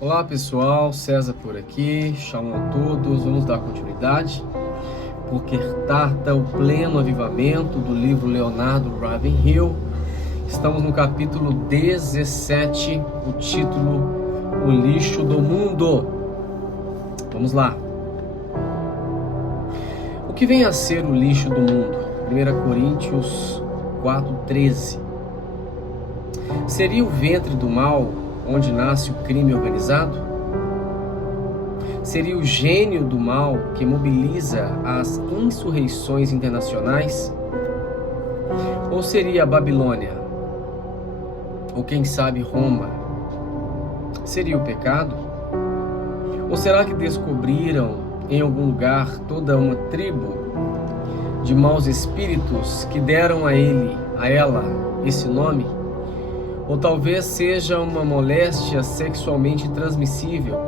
Olá pessoal, César por aqui, shalom a todos, vamos dar continuidade, porque trata o pleno avivamento do livro Leonardo Ravenhill. Estamos no capítulo 17, o título O Lixo do Mundo. Vamos lá. O que vem a ser o lixo do mundo? 1 Coríntios 4,13. Seria o ventre do mal onde nasce o crime organizado? Seria o gênio do mal que mobiliza as insurreições internacionais? Ou seria a Babilônia? Ou quem sabe Roma? Seria o pecado? Ou será que descobriram em algum lugar toda uma tribo de maus espíritos que deram a ela esse nome? Ou talvez seja uma moléstia sexualmente transmissível?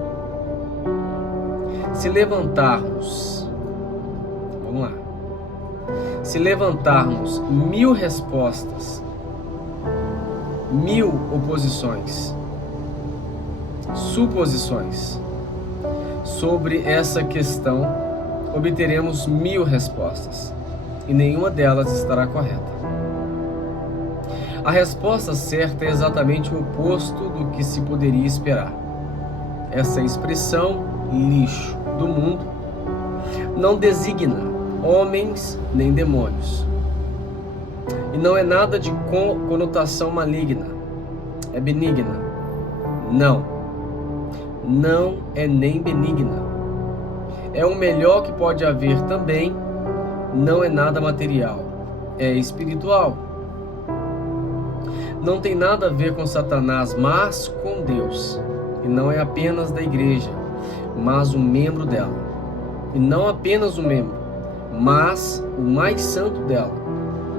Se levantarmos 1000 respostas, 1000 oposições, suposições sobre essa questão, obteremos 1000 respostas e nenhuma delas estará correta. A resposta certa é exatamente o oposto do que se poderia esperar. Essa expressão, lixo do mundo, não designa homens nem demônios. E não é nada de conotação maligna. É benigna. Não é nem benigna. É o melhor que pode haver também. Não é nada material. É espiritual. Não tem nada a ver com Satanás, mas com Deus. E não é apenas da igreja, mas um membro dela. E não apenas um membro, mas o mais santo dela,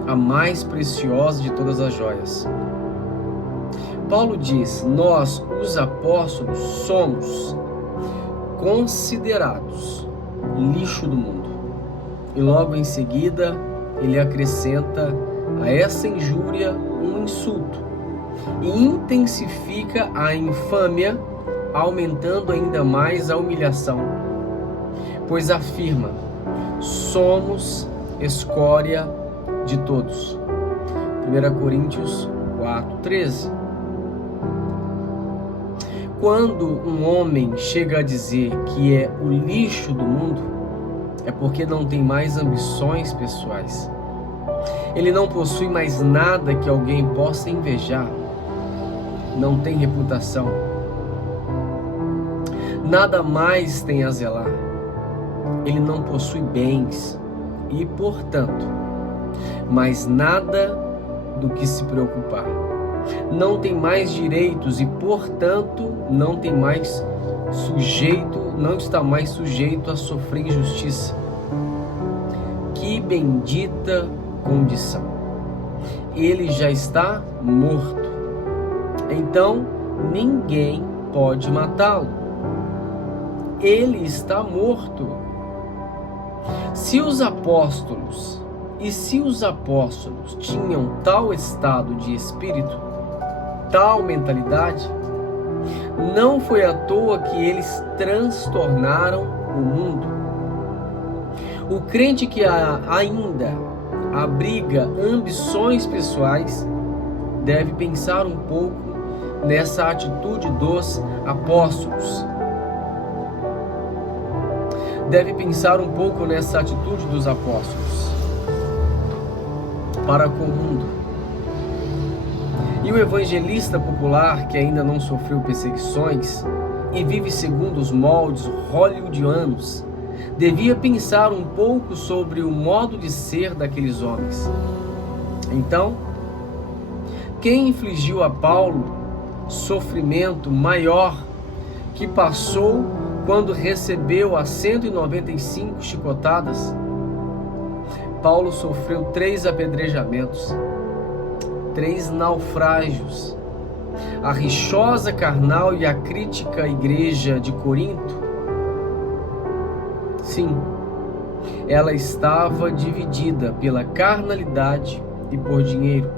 a mais preciosa de todas as joias. Paulo diz: nós, os apóstolos, somos considerados lixo do mundo. E logo em seguida, ele acrescenta a essa injúria um insulto e intensifica a infâmia, aumentando ainda mais a humilhação, pois afirma: somos escória de todos. 1 Coríntios 4,13. Quando um homem chega a dizer que é o lixo do mundo, é porque não tem mais ambições pessoais. Ele não possui mais nada que alguém possa invejar. Não tem reputação. Nada mais tem a zelar. Ele não possui bens e, portanto, mais nada do que se preocupar. Não tem mais direitos e, portanto, não está mais sujeito a sofrer injustiça. Que bendita condição! Ele já está morto. Então, ninguém pode matá-lo. Ele está morto. Se os apóstolos tinham tal estado de espírito, tal mentalidade, não foi à toa que eles transtornaram o mundo. O crente que ainda abriga ambições pessoais deve pensar um pouco nessa atitude dos apóstolos. Para com o mundo. E o evangelista popular que ainda não sofreu perseguições e vive segundo os moldes hollywoodianos devia pensar um pouco sobre o modo de ser daqueles homens. Então, quem infligiu a Paulo sofrimento maior que passou quando recebeu as 195 chicotadas? Paulo sofreu 3 apedrejamentos, 3 naufrágios. A rixosa carnal e a crítica igreja de Corinto, sim, ela estava dividida pela carnalidade e por dinheiro.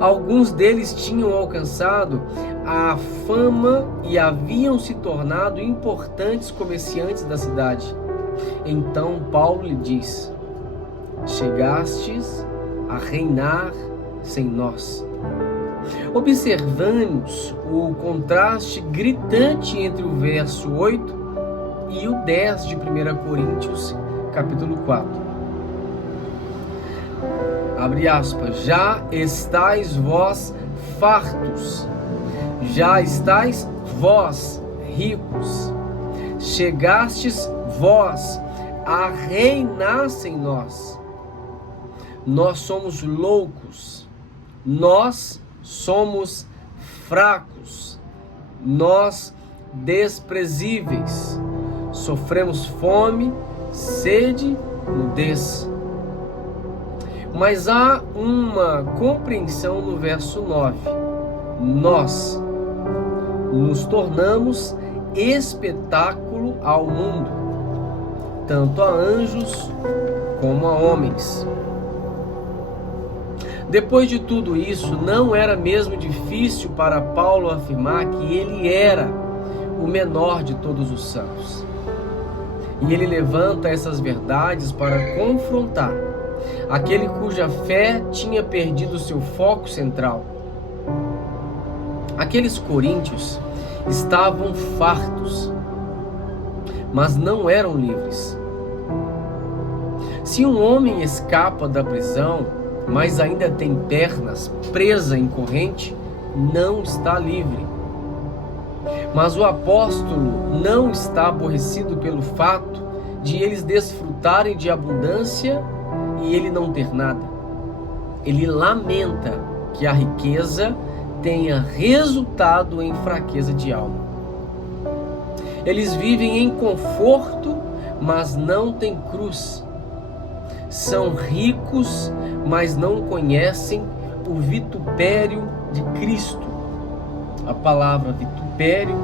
Alguns deles tinham alcançado a fama e haviam se tornado importantes comerciantes da cidade. Então Paulo lhe diz: chegastes a reinar sem nós. Observamos o contraste gritante entre o verso 8 e o 10 de 1 Coríntios, capítulo 4. Abre aspas. Já estáis vós fartos, já estáis vós ricos, chegastes vós a reinar sem nós. Nós somos loucos, nós somos fracos, nós desprezíveis, sofremos fome, sede, nudez. Mas há uma compreensão no verso 9. Nós nos tornamos espetáculo ao mundo, tanto a anjos como a homens. Depois de tudo isso, não era mesmo difícil para Paulo afirmar que ele era o menor de todos os santos. E ele levanta essas verdades para confrontar aquele cuja fé tinha perdido seu foco central. Aqueles coríntios estavam fartos, mas não eram livres. Se um homem escapa da prisão, mas ainda tem pernas presa em corrente, não está livre. Mas o apóstolo não está aborrecido pelo fato de eles desfrutarem de abundância e ele não ter nada. Ele lamenta que a riqueza tenha resultado em fraqueza de alma. Eles vivem em conforto, mas não têm cruz. São ricos, mas não conhecem o vitupério de Cristo. A palavra vitupério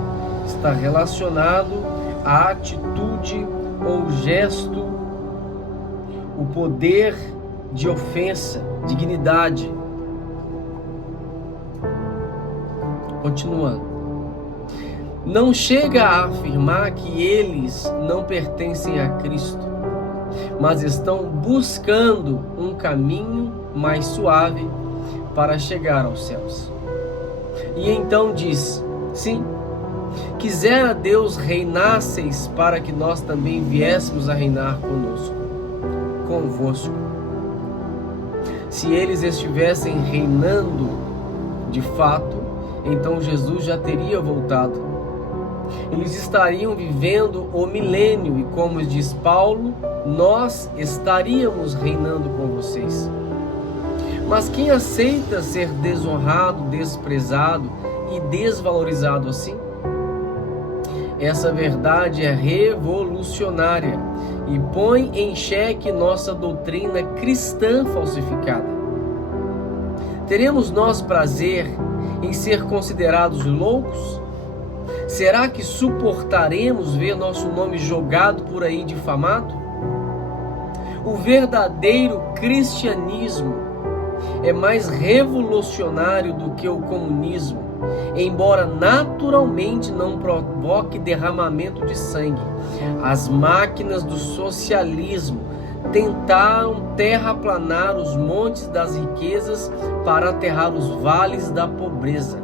está relacionado à atitude ou gesto, o poder de ofensa, dignidade. Continuando. Não chega a afirmar que eles não pertencem a Cristo, mas estão buscando um caminho mais suave para chegar aos céus. E então diz: sim, quisera Deus reinasseis para que nós também viéssemos a reinar convosco. Se eles estivessem reinando de fato, então Jesus já teria voltado. Eles estariam vivendo o milênio e, como diz Paulo, nós estaríamos reinando com vocês. Mas quem aceita ser desonrado, desprezado e desvalorizado assim? Essa verdade é revolucionária e põe em xeque nossa doutrina cristã falsificada. Teremos nós prazer em ser considerados loucos? Será que suportaremos ver nosso nome jogado por aí difamado? O verdadeiro cristianismo é mais revolucionário do que o comunismo, embora naturalmente não provoque derramamento de sangue. As máquinas do socialismo tentaram terraplanar os montes das riquezas para aterrar os vales da pobreza.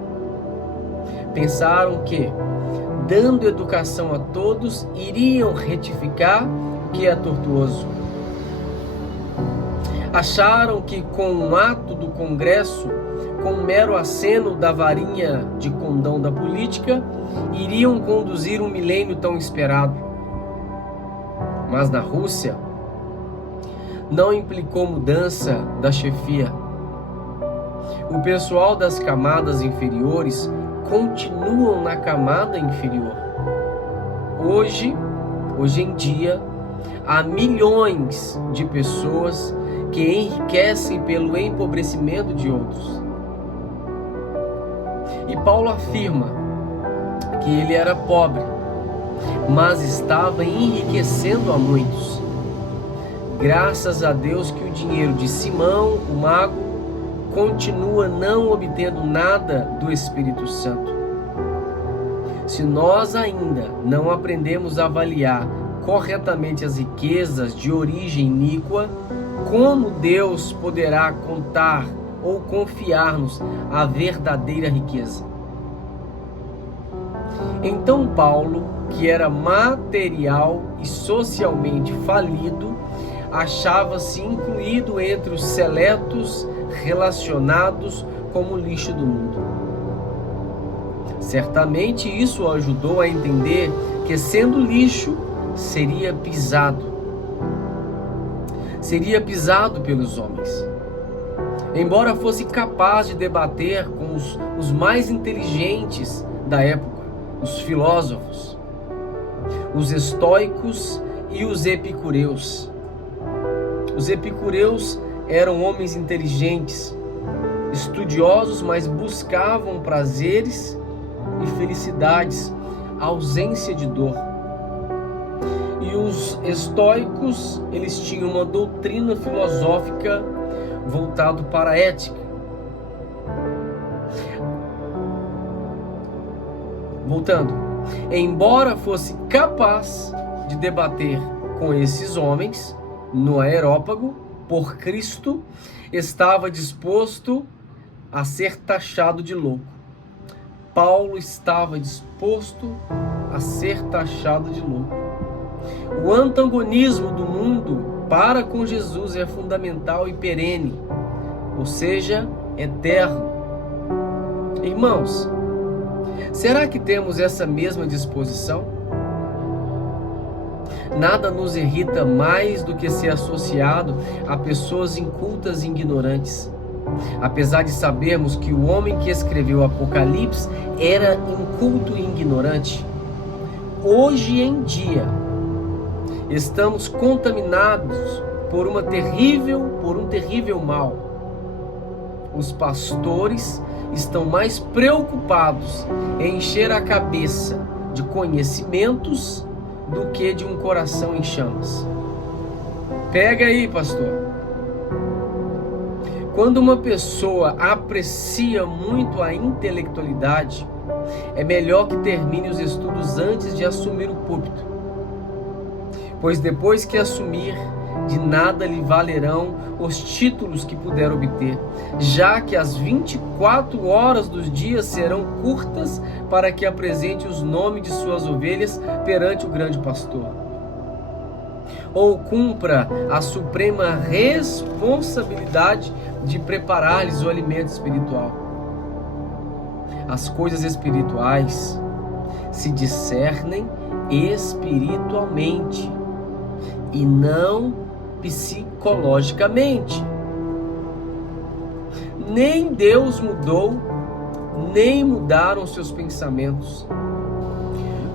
Pensaram que, dando educação a todos, iriam retificar o que é tortuoso. Acharam que com um ato do Congresso, com um mero aceno da varinha de condão da política, iriam conduzir um milênio tão esperado. Mas na Rússia, não implicou mudança da chefia. O pessoal das camadas inferiores continuam na camada inferior. Hoje em dia, há milhões de pessoas que enriquecem pelo empobrecimento de outros. E Paulo afirma que ele era pobre, mas estava enriquecendo a muitos. Graças a Deus que o dinheiro de Simão, o mago, continua não obtendo nada do Espírito Santo. Se nós ainda não aprendemos a avaliar corretamente as riquezas de origem iníqua, como Deus poderá contar ou confiar-nos a verdadeira riqueza? Então Paulo, que era material e socialmente falido, achava-se incluído entre os seletos relacionados como lixo do mundo. Certamente isso o ajudou a entender que, sendo lixo, seria pisado pelos homens. Embora fosse capaz de debater com os mais inteligentes da época, os filósofos, os estoicos e os epicureus. Os epicureus eram homens inteligentes, estudiosos, mas buscavam prazeres e felicidades, ausência de dor. E os estoicos, eles tinham uma doutrina filosófica voltada para a ética. Voltando, embora fosse capaz de debater com esses homens no Areópago, por Cristo, estava disposto a ser taxado de louco. Paulo estava disposto a ser taxado de louco. O antagonismo do mundo para com Jesus é fundamental e perene, ou seja, eterno. Irmãos, será que temos essa mesma disposição? Nada nos irrita mais do que ser associado a pessoas incultas e ignorantes. Apesar de sabermos que o homem que escreveu o Apocalipse era inculto e ignorante, hoje em dia estamos contaminados por um terrível mal. Os pastores estão mais preocupados em encher a cabeça de conhecimentos do que de um coração em chamas. Pega aí, pastor. Quando uma pessoa aprecia muito a intelectualidade, é melhor que termine os estudos antes de assumir o púlpito, pois depois que assumir, de nada lhe valerão os títulos que puder obter, já que as 24 horas dos dias serão curtas para que apresente os nomes de suas ovelhas perante o grande pastor, ou cumpra a suprema responsabilidade de preparar-lhes o alimento espiritual. As coisas espirituais se discernem espiritualmente e não psicologicamente. Nem Deus mudou, nem mudaram seus pensamentos.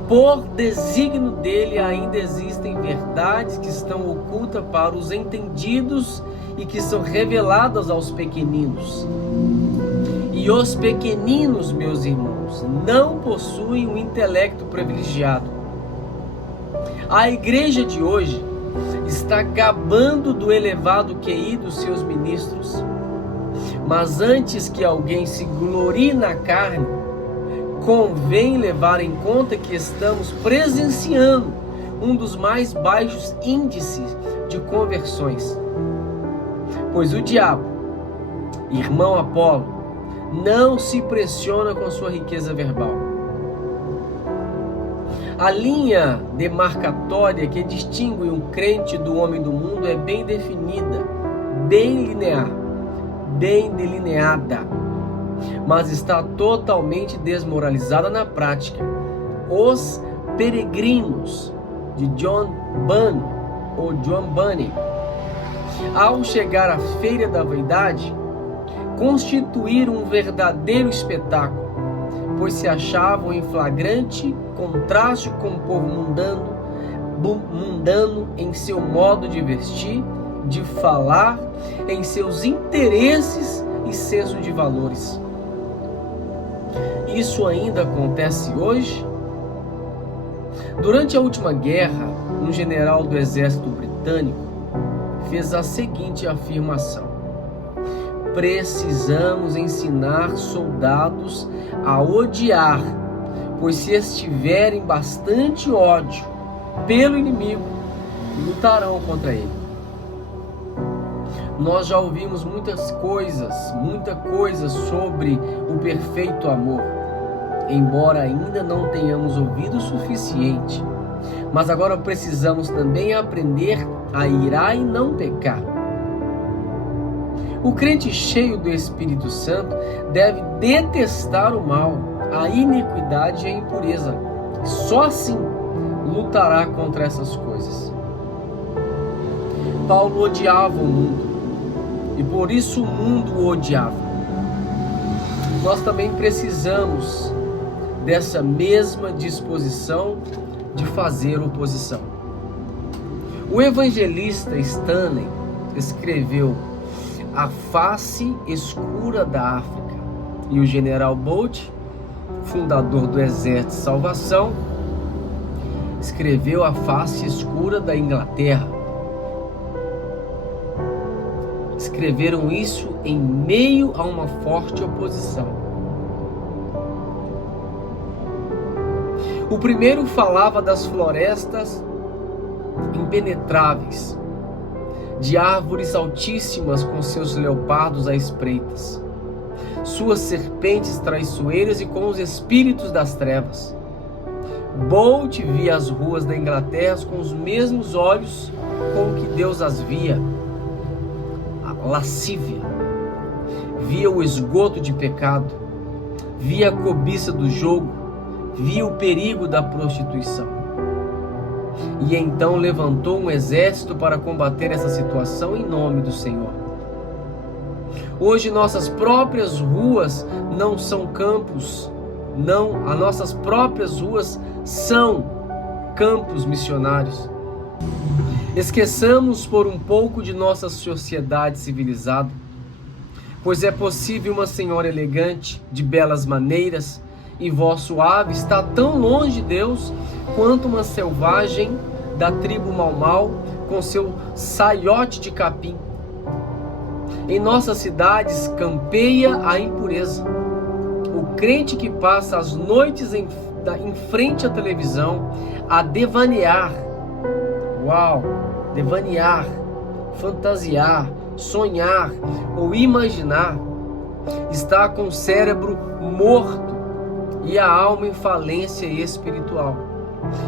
Por desígnio dele ainda existem verdades que estão ocultas para os entendidos e que são reveladas aos pequeninos. E os pequeninos, meus irmãos, não possuem um intelecto privilegiado. A igreja de hoje está gabando do elevado QI dos seus ministros. Mas antes que alguém se glorie na carne, convém levar em conta que estamos presenciando um dos mais baixos índices de conversões. Pois o diabo, irmão Apolo, não se impressiona com a sua riqueza verbal. A linha demarcatória que distingue um crente do homem do mundo é bem definida, bem linear, bem delineada, mas está totalmente desmoralizada na prática. Os Peregrinos, de John Bunyan, ao chegar à Feira da Vaidade, constituíram um verdadeiro espetáculo, pois se achavam em flagrante contraste com o povo mundano em seu modo de vestir, de falar, em seus interesses e senso de valores. Isso ainda acontece hoje? Durante a última guerra, um general do exército britânico fez a seguinte afirmação: precisamos ensinar soldados a odiar, pois se eles tiverem bastante ódio pelo inimigo, lutarão contra ele. Nós já ouvimos muita coisa sobre o perfeito amor, embora ainda não tenhamos ouvido o suficiente. Mas agora precisamos também aprender a irar e não pecar. O crente cheio do Espírito Santo deve detestar o mal, a iniquidade e a impureza. Só assim lutará contra essas coisas. Paulo odiava o mundo e por isso o mundo o odiava. Nós também precisamos dessa mesma disposição de fazer oposição. O evangelista Stanley escreveu A Face Escura da África, e o general Bolt, fundador do Exército de Salvação, escreveu A Face Escura da Inglaterra. Escreveram isso em meio a uma forte oposição. O primeiro falava das florestas impenetráveis, de árvores altíssimas com seus leopardos à espreitas, suas serpentes traiçoeiras e com os espíritos das trevas. Bolt via as ruas da Inglaterra com os mesmos olhos com que Deus as via, a lascívia, via o esgoto de pecado, via a cobiça do jogo, via o perigo da prostituição. E então levantou um exército para combater essa situação em nome do Senhor. Hoje nossas próprias ruas não são campos, não, as nossas próprias ruas são campos missionários. Esqueçamos por um pouco de nossa sociedade civilizada, pois é possível uma senhora elegante, de belas maneiras, e voz suave está tão longe de Deus quanto uma selvagem da tribo Mau com seu saiote de capim. Em nossas cidades campeia a impureza. O crente que passa as noites em frente à televisão a devanear, devanear, fantasiar, sonhar ou imaginar, está com o cérebro morto e a alma em falência espiritual,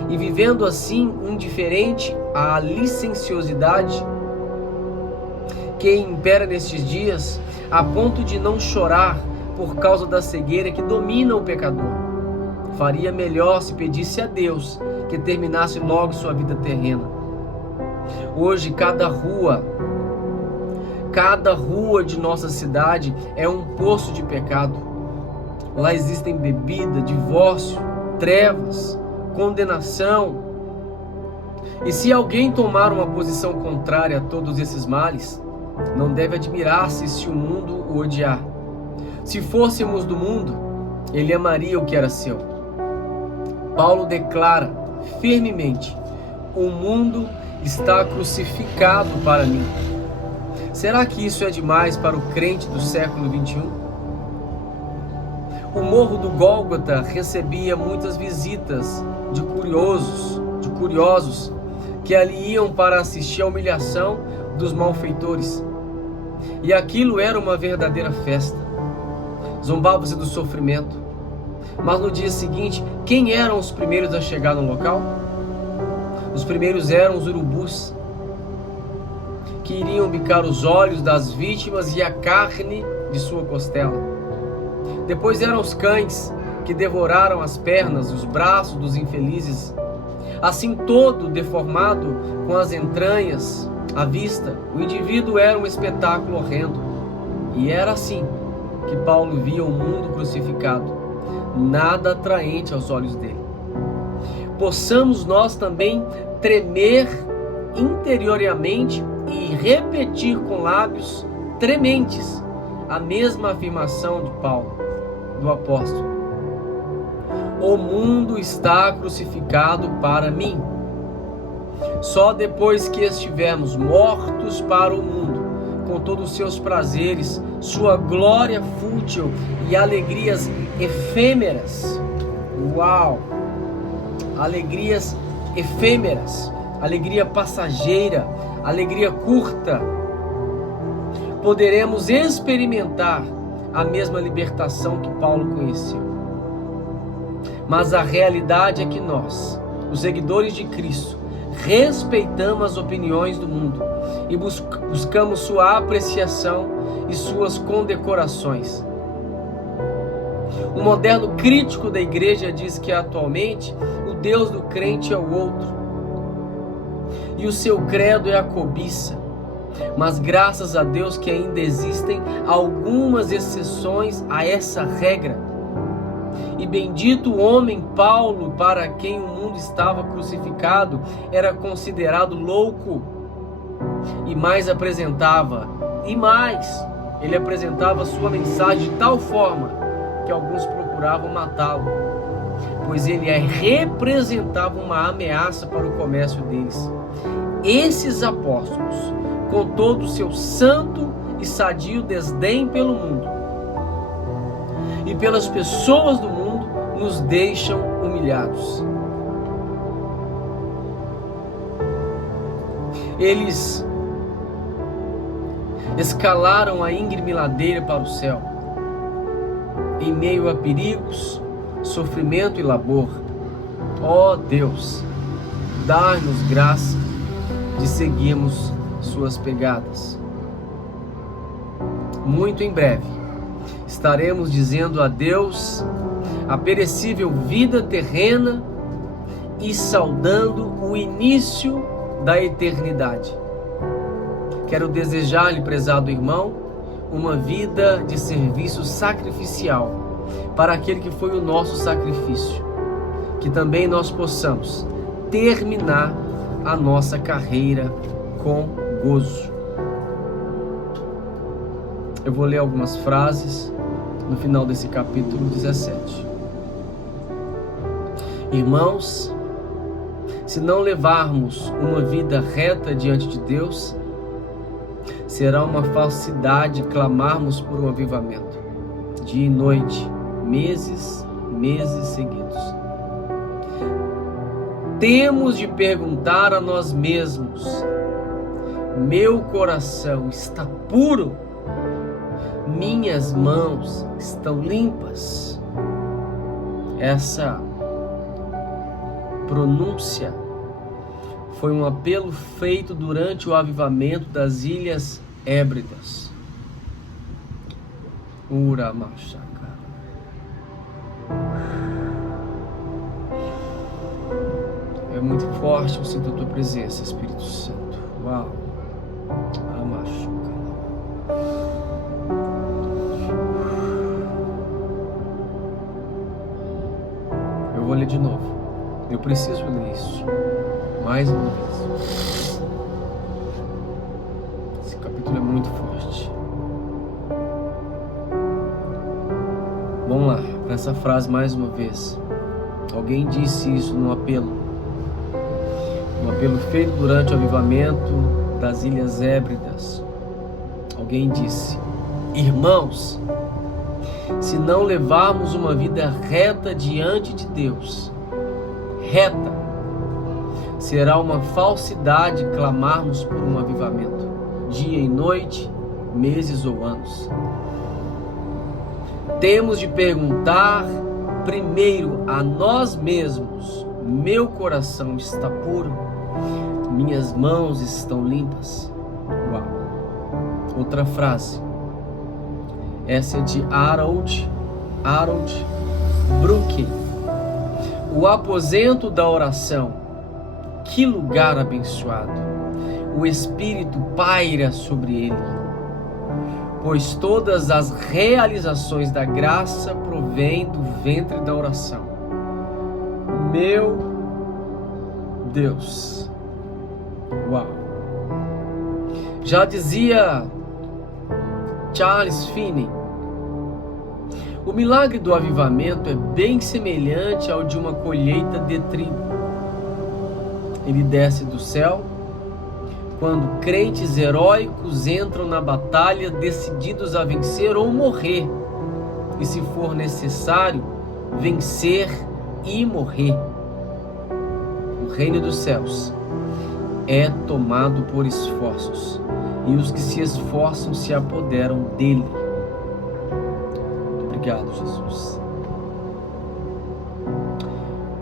e vivendo assim indiferente à licenciosidade que impera nestes dias, a ponto de não chorar por causa da cegueira que domina o pecador. Faria melhor se pedisse a Deus que terminasse logo sua vida terrena. Hoje cada rua de nossa cidade é um poço de pecado. Lá existem bebida, divórcio, trevas, condenação. E se alguém tomar uma posição contrária a todos esses males, não deve admirar-se se o mundo o odiar. Se fôssemos do mundo, ele amaria o que era seu. Paulo declara firmemente: o mundo está crucificado para mim. Será que isso é demais para o crente do século 21? O Morro do Gólgota recebia muitas visitas de curiosos que ali iam para assistir à humilhação dos malfeitores. E aquilo era uma verdadeira festa. Zombava-se do sofrimento. Mas no dia seguinte, quem eram os primeiros a chegar no local? Os primeiros eram os urubus, que iriam bicar os olhos das vítimas e a carne de sua costela. Depois eram os cães, que devoraram as pernas e os braços dos infelizes. Assim, todo deformado, com as entranhas à vista, o indivíduo era um espetáculo horrendo. E era assim que Paulo via o mundo crucificado, nada atraente aos olhos dele. Possamos nós também tremer interiormente e repetir com lábios trementes a mesma afirmação de Paulo, do apóstolo: o mundo está crucificado para mim. Só depois que estivermos mortos para o mundo, com todos os seus prazeres, sua glória fútil e alegrias efêmeras. Uau! Alegrias efêmeras, alegria passageira, alegria curta. Poderemos experimentar a mesma libertação que Paulo conheceu. Mas a realidade é que nós, os seguidores de Cristo, respeitamos as opiniões do mundo e buscamos sua apreciação e suas condecorações. O moderno crítico da igreja diz que atualmente o Deus do crente é o outro e o seu credo é a cobiça. Mas graças a Deus que ainda existem algumas exceções a essa regra. E bendito o homem Paulo, para quem o mundo estava crucificado, era considerado louco. E mais ele apresentava sua mensagem de tal forma que alguns procuravam matá-lo, pois ele representava uma ameaça para o comércio deles. Esses apóstolos, com todo o seu santo e sadio desdém pelo mundo e pelas pessoas do mundo, nos deixam humilhados. Eles escalaram a íngreme ladeira para o céu, em meio a perigos, sofrimento e labor. Ó Deus, dá-nos graça de seguirmos suas pegadas. Muito em breve estaremos dizendo adeus à perecível vida terrena e saudando o início da eternidade. Quero desejar-lhe, prezado irmão, uma vida de serviço sacrificial para aquele que foi o nosso sacrifício, que também nós possamos terminar a nossa carreira com gozo. Eu vou ler algumas frases no final desse capítulo 17. Irmãos, se não levarmos uma vida reta diante de Deus, será uma falsidade clamarmos por um avivamento, dia e noite, meses seguidos. Temos de perguntar a nós mesmos: meu coração está puro? Minhas mãos estão limpas? Essa pronúncia foi um apelo feito durante o avivamento das Ilhas Hébridas. Uramachaka. É muito forte, eu sinto a tua presença, Espírito Santo. Uau. Amachuca. Eu vou ler de novo. Eu preciso ler isso mais uma vez. Esse capítulo é muito forte. Vamos lá, para essa frase mais uma vez. Alguém disse isso num apelo. Um apelo feito durante o avivamento das Ilhas Hébridas. Alguém disse: irmãos, se não levarmos uma vida reta diante de Deus, reta, será uma falsidade clamarmos por um avivamento, dia e noite, meses ou anos. Temos de perguntar primeiro a nós mesmos: meu coração está puro? Minhas mãos estão limpas? Uau! Outra frase. Essa é de Harold Brooke. O aposento da oração. Que lugar abençoado! O Espírito paira sobre ele, pois todas as realizações da graça provêm do ventre da oração. Meu Deus! Uau! Já dizia Charles Finney, o milagre do avivamento é bem semelhante ao de uma colheita de trigo. Ele desce do céu quando crentes heróicos entram na batalha decididos a vencer ou morrer, e se for necessário, vencer e morrer. O reino dos céus é tomado por esforços, e os que se esforçam se apoderam dele. Muito obrigado, Jesus.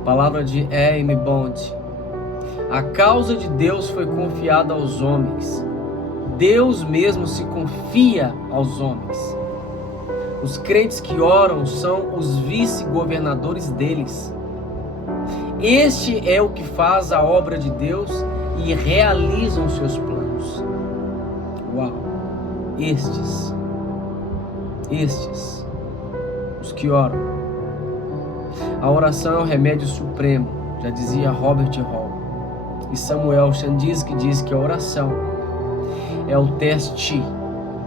Palavra de Amy Bond. A causa de Deus foi confiada aos homens. Deus mesmo se confia aos homens. Os crentes que oram são os vice-governadores deles. Este é o que faz a obra de Deus e realizam seus planos. Uau! Estes, os que oram. A oração é o remédio supremo, já dizia Robert Hall. E Samuel Chandinsky diz que a oração é o teste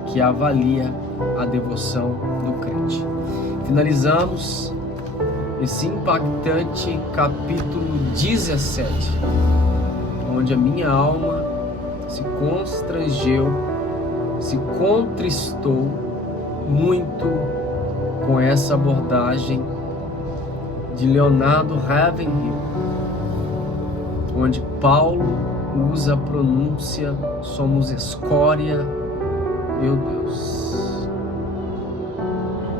que avalia a devoção do crente. Finalizamos esse impactante capítulo 17, onde a minha alma se constrangeu, se contristou muito com essa abordagem de Leonardo Ravenhill, onde Paulo usa a pronúncia somos escória, meu Deus,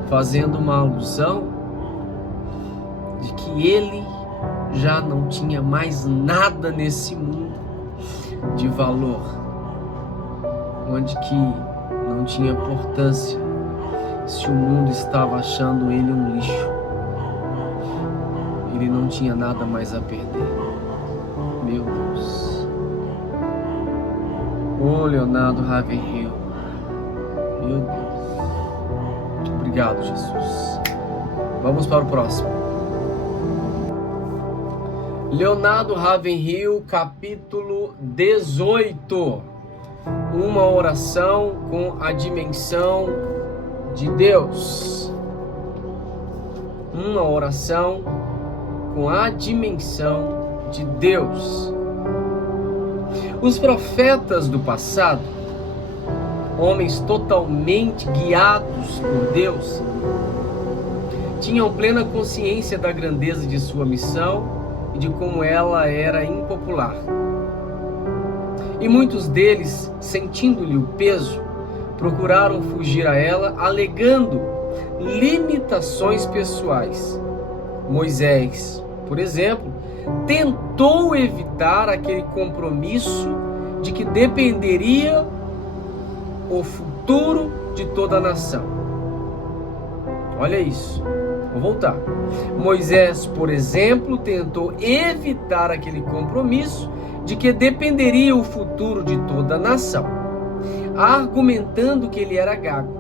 fazendo uma alusão de que ele já não tinha mais nada nesse mundo de valor, onde que não tinha importância se o mundo estava achando ele um lixo, ele não tinha nada mais a perder. Meu Deus. Oh, Leonardo Ravenhill. Meu Deus. Obrigado, Jesus. Vamos para o próximo. Leonardo Ravenhill, capítulo 18. Uma oração com a dimensão de Deus. Uma oração com a dimensão de Deus. Os profetas do passado, homens totalmente guiados por Deus, tinham plena consciência da grandeza de sua missão e de como ela era impopular. E muitos deles, sentindo-lhe o peso, procuraram fugir a ela, alegando limitações pessoais. Moisés, por exemplo, tentou evitar aquele compromisso de que dependeria o futuro de toda a nação. Olha isso. Vou voltar. Moisés, por exemplo, tentou evitar aquele compromisso de que dependeria o futuro de toda a nação, argumentando que ele era gago.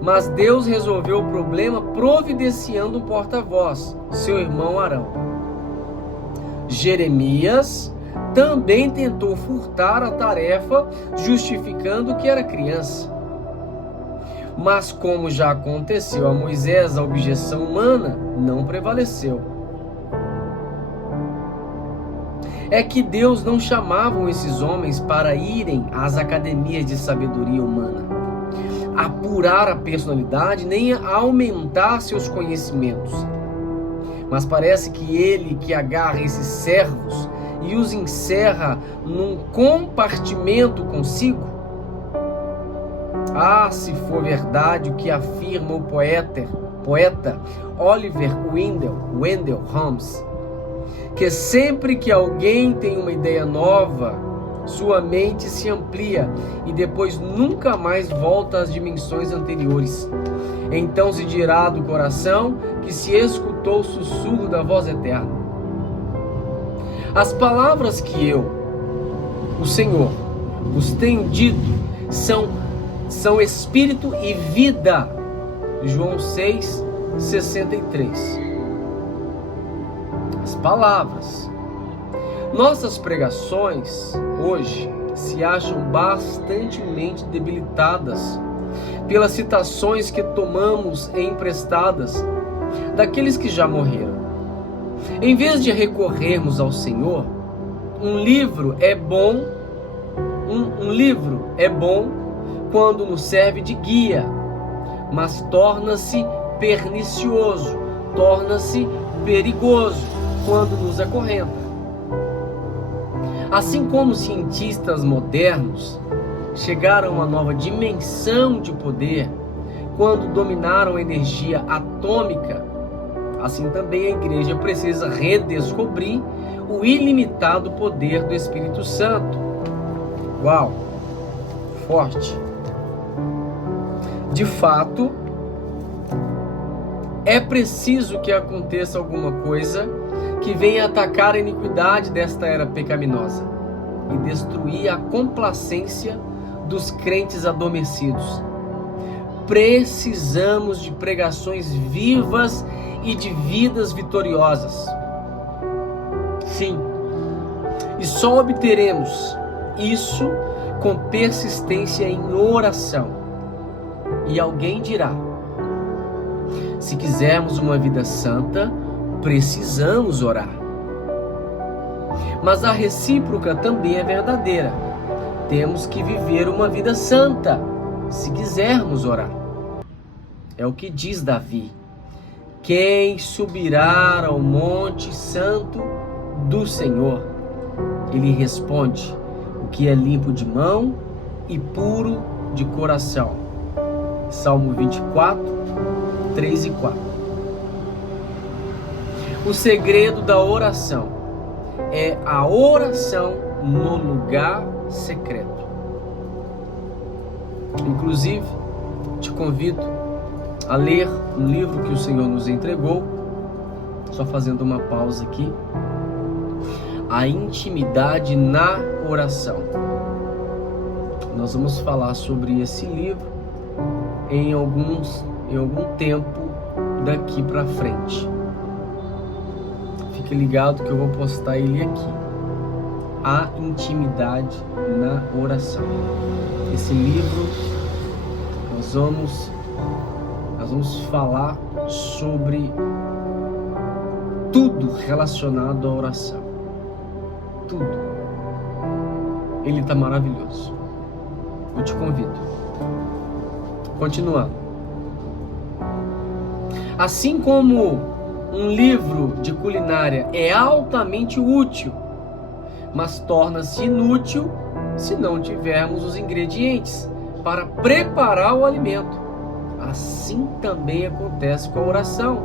Mas Deus resolveu o problema providenciando um porta-voz, seu irmão Arão. Jeremias também tentou furtar a tarefa, justificando que era criança. Mas como já aconteceu a Moisés, a objeção humana não prevaleceu. É que Deus não chamava esses homens para irem às academias de sabedoria humana, apurar a personalidade, nem aumentar seus conhecimentos. Mas parece que ele que agarra esses servos e os encerra num compartimento consigo. Ah, se for verdade o que afirma o poeta Oliver Wendell Holmes, que sempre que alguém tem uma ideia nova, sua mente se amplia e depois nunca mais volta às dimensões anteriores. Então se dirá do coração que se escutou o sussurro da voz eterna. As palavras que eu, o Senhor, vos tenho dito são espírito e vida. João 6:63. As palavras. Nossas pregações hoje se acham bastantemente debilitadas pelas citações que tomamos emprestadas daqueles que já morreram. Em vez de recorrermos ao Senhor, um livro é bom Um livro é bom quando nos serve de guia, mas torna-se pernicioso, torna-se perigoso quando nos acorrenta. Assim como cientistas modernos chegaram a uma nova dimensão de poder quando dominaram a energia atômica, assim também a igreja precisa redescobrir o ilimitado poder do Espírito Santo. Uau! Forte! De fato, é preciso que aconteça alguma coisa que venha atacar a iniquidade desta era pecaminosa e destruir a complacência dos crentes adormecidos. Precisamos de pregações vivas e de vidas vitoriosas. Sim, e só obteremos isso com persistência em oração. E alguém dirá: se quisermos uma vida santa, precisamos orar. Mas a recíproca também é verdadeira. Temos que viver uma vida santa, se quisermos orar. É o que diz Davi: quem subirá ao monte santo do Senhor? Ele responde: o que é limpo de mão e puro de coração. Salmo 24, 3 e 4. O segredo da oração é a oração no lugar secreto. Inclusive, te convido a ler um livro que o Senhor nos entregou, só fazendo uma pausa aqui. A intimidade na oração. Nós vamos falar sobre esse livro em algum tempo daqui para frente. Fique ligado que eu vou postar ele aqui. A intimidade na oração. Esse livro nós vamos falar sobre tudo relacionado à oração. Tudo. Ele está maravilhoso. Eu te convido. Continuando. Assim como um livro de culinária é altamente útil, mas torna-se inútil se não tivermos os ingredientes para preparar o alimento, assim também acontece com a oração.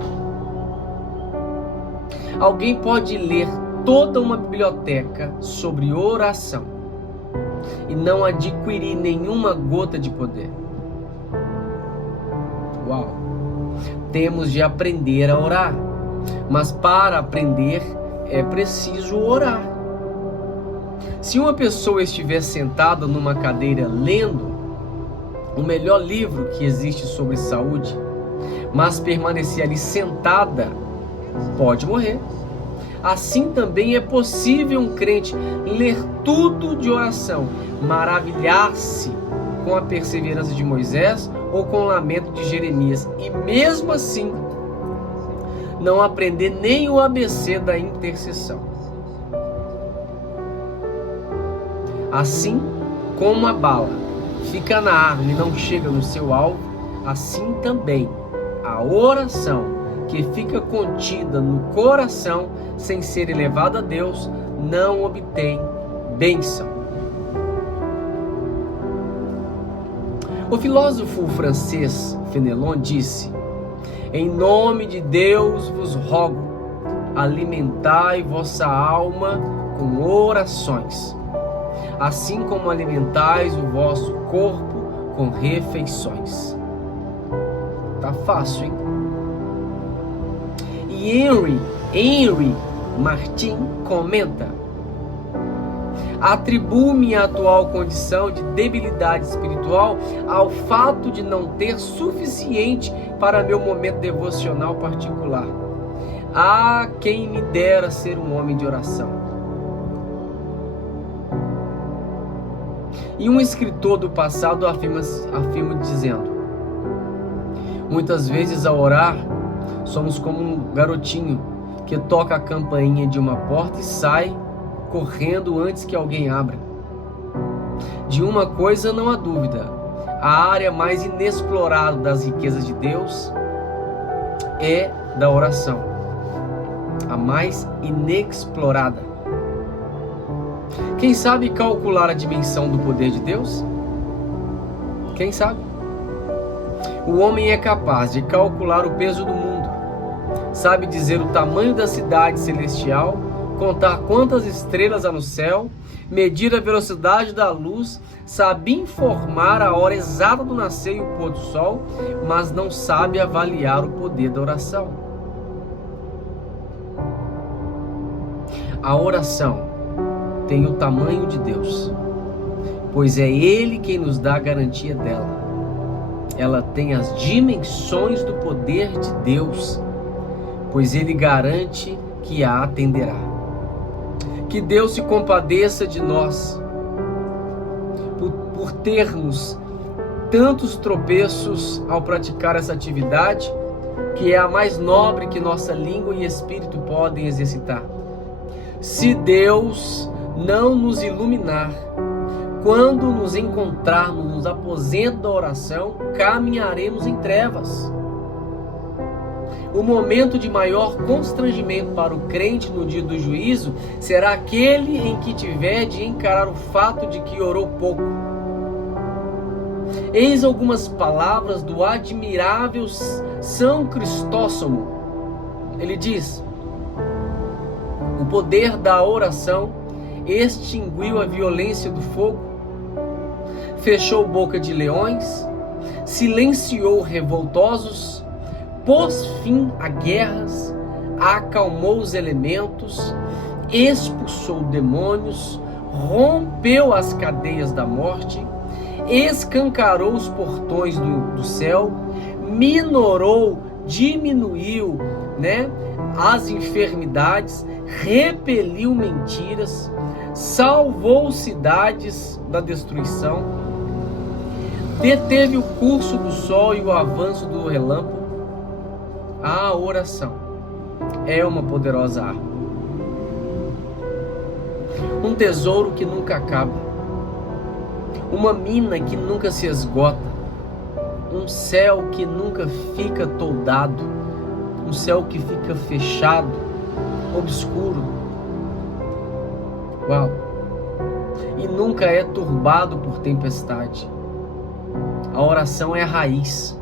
Alguém pode ler toda uma biblioteca sobre oração e não adquirir nenhuma gota de poder. Uau! Temos de aprender a orar, mas para aprender é preciso orar. Se uma pessoa estiver sentada numa cadeira lendo o melhor livro que existe sobre saúde, mas permanecer ali sentada, pode morrer. Assim também é possível um crente ler tudo de oração, maravilhar-se com a perseverança de Moisés ou com o lamento de Jeremias, e mesmo assim não aprender nem o ABC da intercessão. Assim como a bala fica na arma e não chega no seu alvo, assim também a oração que fica contida no coração sem ser elevada a Deus não obtém bênção. O filósofo francês Fenelon disse: em nome de Deus vos rogo, alimentai vossa alma com orações, assim como alimentais o vosso corpo com refeições. Tá fácil, hein? E Henry Martin comenta: atribuo minha atual condição de debilidade espiritual ao fato de não ter suficiente para meu momento devocional particular. Ah, quem me dera ser um homem de oração. E um escritor do passado afirma dizendo: muitas vezes ao orar, somos como um garotinho que toca a campainha de uma porta e sai correndo antes que alguém abra. De uma coisa não há dúvida: a área mais inexplorada das riquezas de Deus é da oração. A mais inexplorada. Quem sabe calcular a dimensão do poder de Deus? Quem sabe? O homem é capaz de calcular o peso do mundo, sabe dizer o tamanho da cidade celestial, contar quantas estrelas há no céu, medir a velocidade da luz, sabe informar a hora exata do nascer e o pôr do sol, mas não sabe avaliar o poder da oração. A oração tem o tamanho de Deus, pois é Ele quem nos dá a garantia dela. Ela tem as dimensões do poder de Deus, pois Ele garante que a atenderá. Que Deus se compadeça de nós por termos tantos tropeços ao praticar essa atividade, que é a mais nobre que nossa língua e espírito podem exercitar. Se Deus não nos iluminar, quando nos encontrarmos nos aposentos da oração, caminharemos em trevas. O momento de maior constrangimento para o crente no dia do juízo será aquele em que tiver de encarar o fato de que orou pouco. Eis algumas palavras do admirável São Crisóstomo. Ele diz: o poder da oração extinguiu a violência do fogo, fechou boca de leões, silenciou revoltosos, pôs fim a guerras, acalmou os elementos, expulsou demônios, rompeu as cadeias da morte, escancarou os portões do céu, minorou, diminuiu, as enfermidades, repeliu mentiras, salvou cidades da destruição, deteve o curso do sol e o avanço do relâmpago. A oração é uma poderosa arma, um tesouro que nunca acaba, uma mina que nunca se esgota, um céu que nunca fica toldado, um céu que fica fechado, obscuro. Uau! E nunca é turbado por tempestade. A oração é a raiz,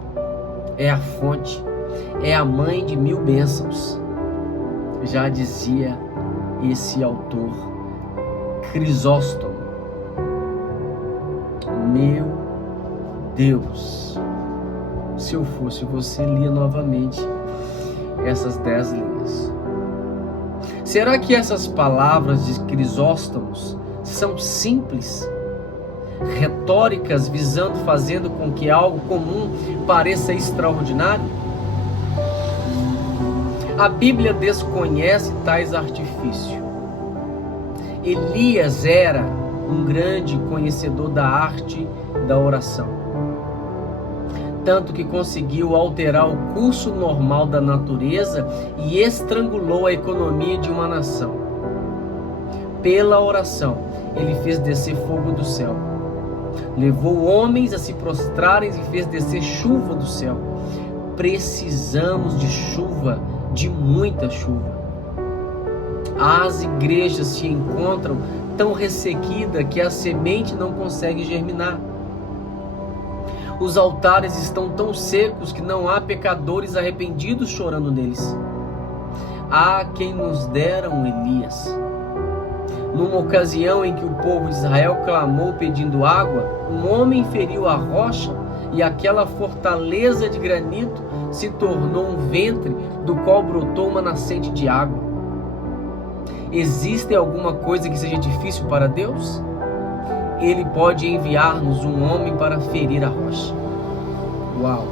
é a fonte, é a mãe de 1000 bênçãos. Já dizia esse autor, Crisóstomo. Meu Deus! Se eu fosse você, lia novamente essas 10 linhas. Será que essas palavras de Crisóstomos são simples, retóricas, fazendo com que algo comum pareça extraordinário? A Bíblia desconhece tais artifícios. Elias era um grande conhecedor da arte da oração, tanto que conseguiu alterar o curso normal da natureza e estrangulou a economia de uma nação. Pela oração, ele fez descer fogo do céu, levou homens a se prostrarem e fez descer chuva do céu. Precisamos de chuva, de muita chuva. As igrejas se encontram tão ressequidas que a semente não consegue germinar. Os altares estão tão secos que não há pecadores arrependidos chorando neles. Há quem nos dera um Elias. Numa ocasião em que o povo de Israel clamou pedindo água, um homem feriu a rocha e aquela fortaleza de granito se tornou um ventre do qual brotou uma nascente de água. Existe alguma coisa que seja difícil para Deus? Ele pode enviar-nos um homem para ferir a rocha. Uau!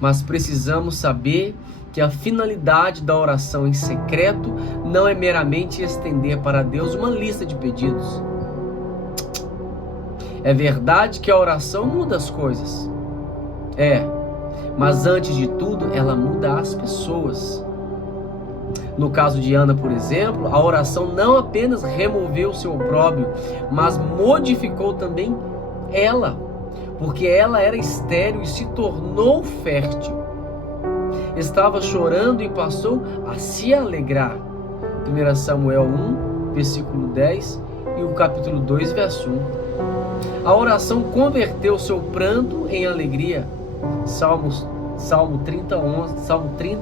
Mas precisamos saber que a finalidade da oração em secreto não é meramente estender para Deus uma lista de pedidos. É verdade que a oração muda as coisas. Mas antes de tudo, ela muda as pessoas. No caso de Ana, por exemplo, a oração não apenas removeu seu opróbrio, mas modificou também ela, porque ela era estéril e se tornou fértil. Estava chorando e passou a se alegrar. 1 Samuel 1, versículo 10 e o capítulo 2, verso 1. A oração converteu seu pranto em alegria. Salmo 30,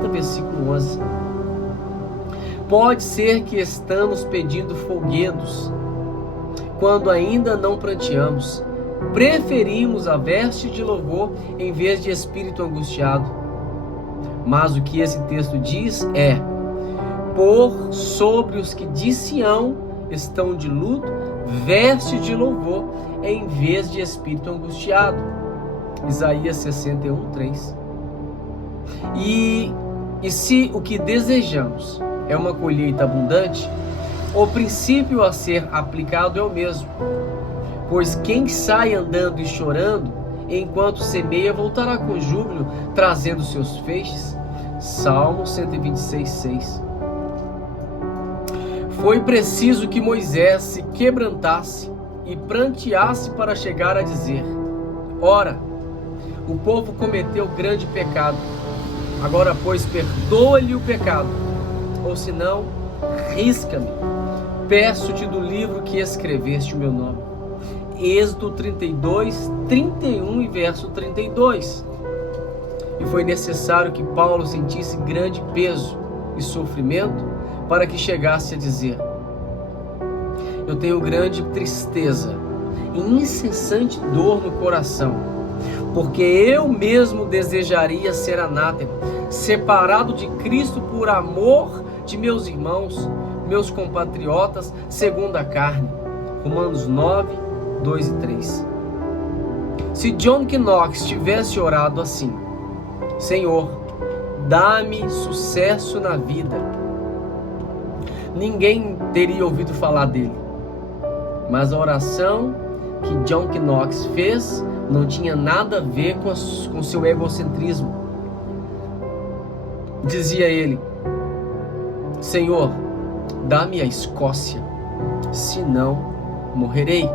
versículo 11. Pode ser que estamos pedindo folguedos, quando ainda não pranteamos. Preferimos a veste de louvor em vez de espírito angustiado. Mas o que esse texto diz é: pôr sobre os que de Sião estão de luto veste de louvor em vez de espírito angustiado. Isaías 61:3. E se o que desejamos é uma colheita abundante, o princípio a ser aplicado é o mesmo. Pois quem sai andando e chorando, enquanto semeia, voltará com júbilo, trazendo seus feixes. Salmo 126:6. Foi preciso que Moisés se quebrantasse e pranteasse para chegar a dizer: ora, o povo cometeu grande pecado. Agora, pois, perdoa-lhe o pecado, ou senão, risca-me. Peço-te do livro que escreveste o meu nome. Êxodo 32, 31 e verso 32. E foi necessário que Paulo sentisse grande peso e sofrimento para que chegasse a dizer: eu tenho grande tristeza e incessante dor no coração, porque eu mesmo desejaria ser anátema, separado de Cristo por amor de meus irmãos, meus compatriotas, segundo a carne. Romanos 9, 2 e 3. Se John Knox tivesse orado assim: Senhor, dá-me sucesso na vida, ninguém teria ouvido falar dele. Mas a oração que John Knox fez não tinha nada a ver com seu egocentrismo. Dizia ele: Senhor, dá-me a Escócia, senão morrerei.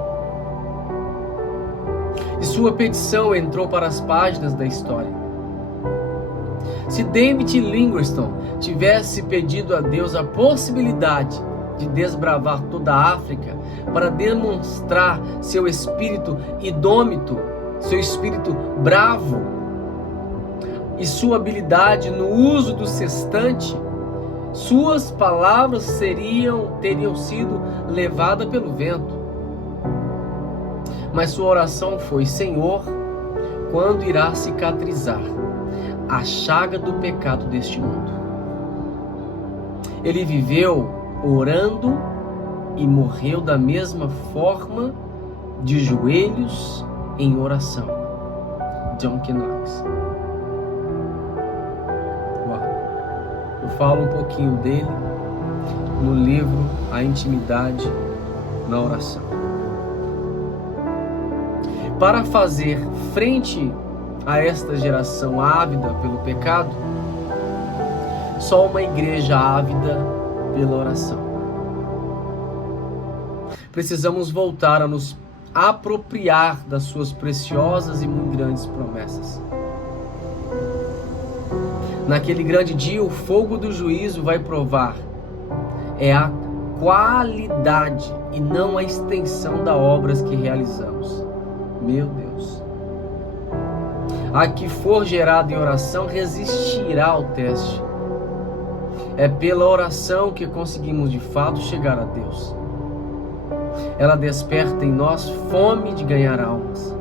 E sua petição entrou para as páginas da história. Se David Livingstone tivesse pedido a Deus a possibilidade de desbravar toda a África para demonstrar seu espírito indômito, seu espírito bravo e sua habilidade no uso do sextante, suas palavras teriam sido levadas pelo vento. Mas sua oração foi: Senhor, quando irá cicatrizar a chaga do pecado deste mundo? Ele viveu orando e morreu da mesma forma, de joelhos em oração. John Knox. Eu falo um pouquinho dele no livro A Intimidade na Oração. Para fazer frente a esta geração ávida pelo pecado, só uma igreja ávida pela oração. Precisamos voltar a nos apropriar das suas preciosas e muito grandes promessas. Naquele grande dia, o fogo do juízo vai provar a qualidade e não a extensão das obras que realizamos. Meu Deus. A que for gerado em oração resistirá ao teste. É pela oração que conseguimos de fato chegar a Deus. Ela desperta em nós fome de ganhar almas.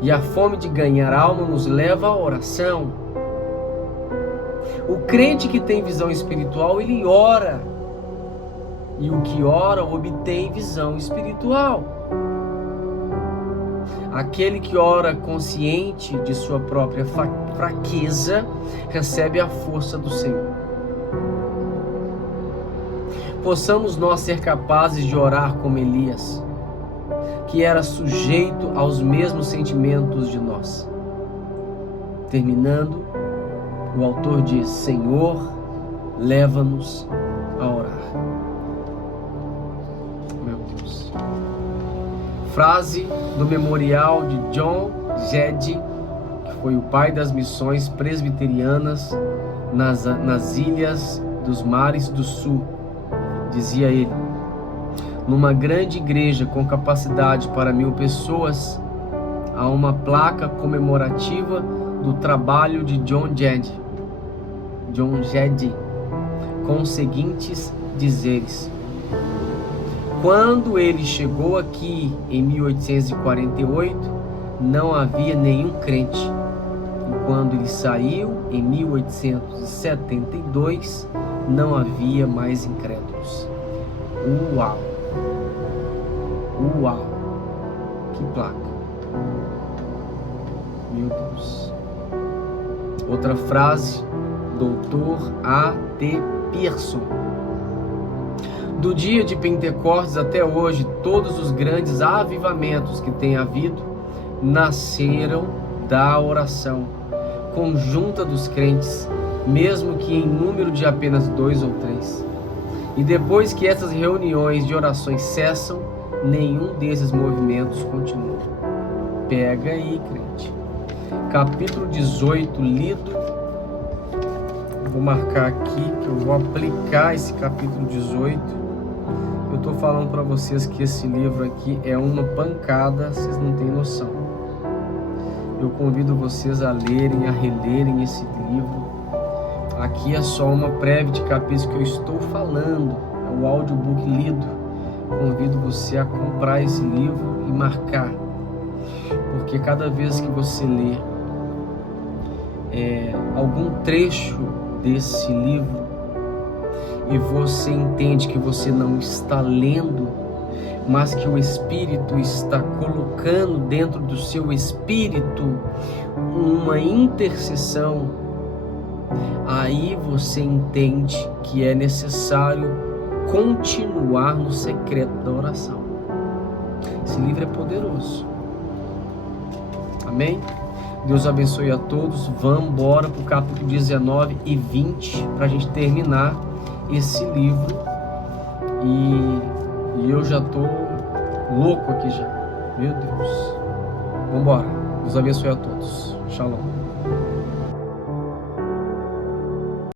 E a fome de ganhar alma nos leva à oração. O crente que tem visão espiritual, ele ora. E o que ora obtém visão espiritual. Aquele que ora consciente de sua própria fraqueza, recebe a força do Senhor. Possamos nós ser capazes de orar como Elias, que era sujeito aos mesmos sentimentos de nós. Terminando, o autor diz: Senhor, leva-nos a orar. Meu Deus. Frase do memorial de John Gedd, que foi o pai das missões presbiterianas nas Ilhas dos Mares do Sul. Dizia ele: numa grande igreja com capacidade para 1000 pessoas, há uma placa comemorativa do trabalho de John Gedd, com os seguintes dizeres: quando ele chegou aqui em 1848, não havia nenhum crente. E quando ele saiu em 1872, não havia mais incrédulos. Uau! Uau! Que placa! Meu Deus! Outra frase, Dr. A.T. Pierson: do dia de Pentecostes até hoje, todos os grandes avivamentos que tem havido nasceram da oração conjunta dos crentes, mesmo que em número de apenas 2 ou 3. E depois que essas reuniões de orações cessam, nenhum desses movimentos continua. Pega aí, crente. Capítulo 18, lido. Vou marcar aqui que eu vou aplicar esse capítulo 18. Eu estou falando para vocês que esse livro aqui é uma pancada, vocês não têm noção. Eu convido vocês a lerem, a relerem esse livro. Aqui é só uma prévia de capítulos que eu estou falando, é o audiobook lido. Convido você a comprar esse livro e marcar, porque cada vez que você lê algum trecho desse livro e você entende que você não está lendo, mas que o Espírito está colocando dentro do seu espírito uma intercessão, aí você entende que é necessário continuar no secreto da oração. Esse livro é poderoso. Amém? Deus abençoe a todos. Vamos embora para o capítulo 19 e 20 para a gente terminar esse livro. E eu já estou louco aqui já. Meu Deus. Vamos embora. Deus abençoe a todos. Shalom.